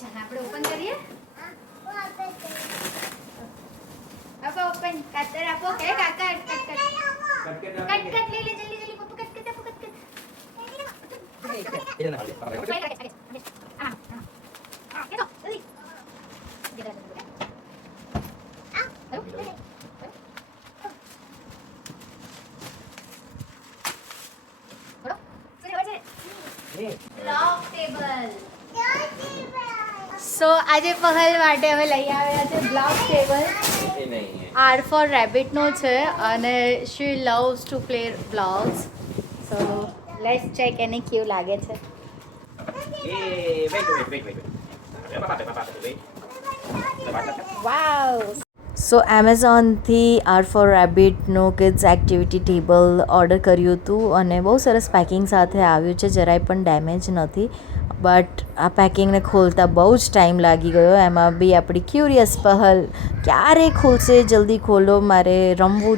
ચાલ આપણે ઓપન કરીએ. આપો ઓપન. કાતર આપો કે કાકા કટ લે જલ્દી પપ્પા કટ આપો કટ. સો આજે પહલ માટે અમે લઈ આવ્યા છે block table. R for rabbit નો છે અને she loves to play blocks. So let's check એને કેવું લાગે છે. વાવ. સો એમેઝોનથી R for rabbitનો કિડ્સ એક્ટિવિટી ટેબલ ઓર્ડર કર્યું હતું અને બહુ સરસ પેકિંગ સાથે આવ્યું છે, જરાય પણ ડેમેજ નથી. બટ આ પેકિંગને ખોલતા બહુ જ ટાઈમ લાગી ગયો. એમાં બી આપણી ક્યુરિયસ પહલ ક્યારે ખોલશે, જલ્દી ખોલો, મારે રમવું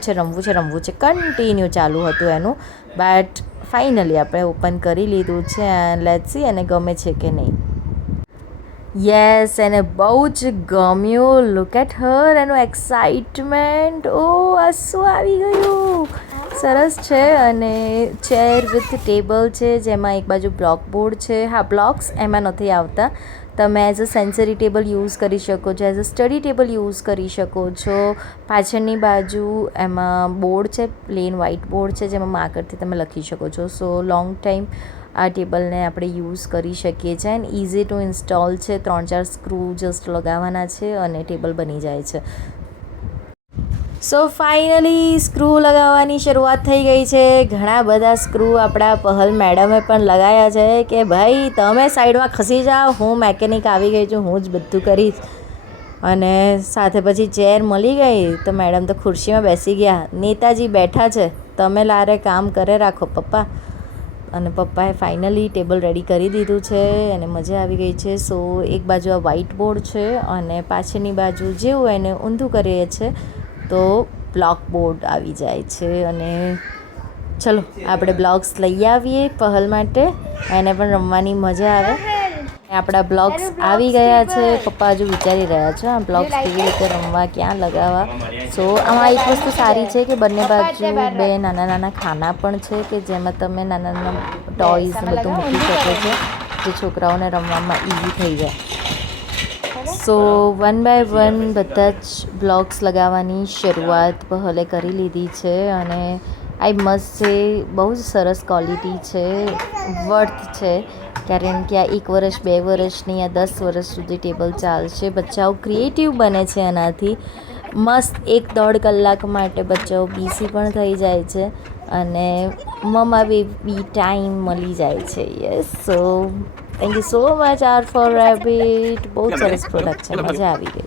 છે કન્ટિન્યુ ચાલુ હતું એનું. બટ ફાઇનલી આપણે ઓપન કરી લીધું છે એન્ડ લેટ્સ સી એને ગમે છે કે નહીં. યસ, એને બહુ જ ગમ્યું. લુક એટ હર, એનું એક્સાઇટમેન્ટ. ઓ આ શું આવી ગયું, સરસ છે. અને ચેર વિથ ટેબલ છે જેમાં એક બાજુ બ્લોક બોર્ડ છે. હા, બ્લોક્સ એમાં નથી આવતા. તમે as a sensory table use કરી શકો છો, as a study table use કરી શકો છો. પાછળની બાજુ એમાં બોર્ડ છે, પ્લેન વ્હાઇટ બોર્ડ છે જેમાં માર્કરથી તમે લખી શકો છો. સો લોંગ ટાઈમ આ ટેબલને આપણે યુઝ કરી શકીએ છીએ. એન્ડ ઇઝી ટુ ઇન્સ્ટોલ છે. 3-4 સ્ક્રૂ જસ્ટ લગાવવાના છે અને ટેબલ બની જાય છે. સો ફાઇનલી સ્ક્રૂ લગાવવાની શરૂઆત થઈ ગઈ છે. ઘણા બધા સ્ક્રૂ આપણા પહલ મેડમે પણ લગાવ્યા છે કે ભાઈ તમે સાઈડમાં ખસી જાઓ, હું મેકેનિક આવી ગઈ છું, હું જ બધું કરીશ. અને સાથે પછી ચેર મળી ગઈ તો મેડમ તો ખુરશીમાં બેસી ગયા. નેતાજી બેઠા છે, તમે લારે કામ કરે રાખો પપ્પા. અને પપ્પાએ ફાઇનલી ટેબલ રેડી કરી દીધું છે અને મજા આવી ગઈ છે. સો એક બાજુ આ વ્હાઇટ બોર્ડ છે અને પાછળની બાજુ જેવું એને ઊંધું કરીએ છે તો બ્લોક બોર્ડ આવી જાય છે. અને ચલો આપણે બ્લોક્સ લઈ આવીએ પહલ માટે, એને પણ રમવાની મજા આવે. આપણા બ્લોક્સ આવી ગયા છે. પપ્પા હજુ વિચારી રહ્યા છે આ બ્લોક્સ કેવી રીતે રમવા, ક્યાં લગાવવા. સો આમાં એક વસ્તુ સારી છે કે બંને બાજુ 2 નાના ખાના પણ છે કે જેમાં તમે નાના ટોયઝ બધું મૂકી શકો છો, જે છોકરાઓને રમવામાં ઇઝી થઈ જાય. સો 1 બાય 1 બધા જ બ્લોક્સ લગાવવાની શરૂઆત પહલે કરી લીધી છે. અને આઈ મસ્ટ સે બહુ જ સરસ ક્વોલિટી છે, વર્થ છે. કારણ કે આ 1 વર્ષ 2 વર્ષની, આ 10 વર્ષ સુધી ટેબલ ચાલશે. બચ્ચાઓ ક્રિએટિવ બને છે એનાથી. મસ્ત 1-1.5 કલાક માટે બચ્ચાઓ બિઝી પણ થઈ જાય છે અને મમ્મા બેબી ટાઈમ મળી જાય છે. Yes, so thank you so much R for rabbit. બહુ સરસ પ્રોડક્ટ છે, મજા આવી ગઈ.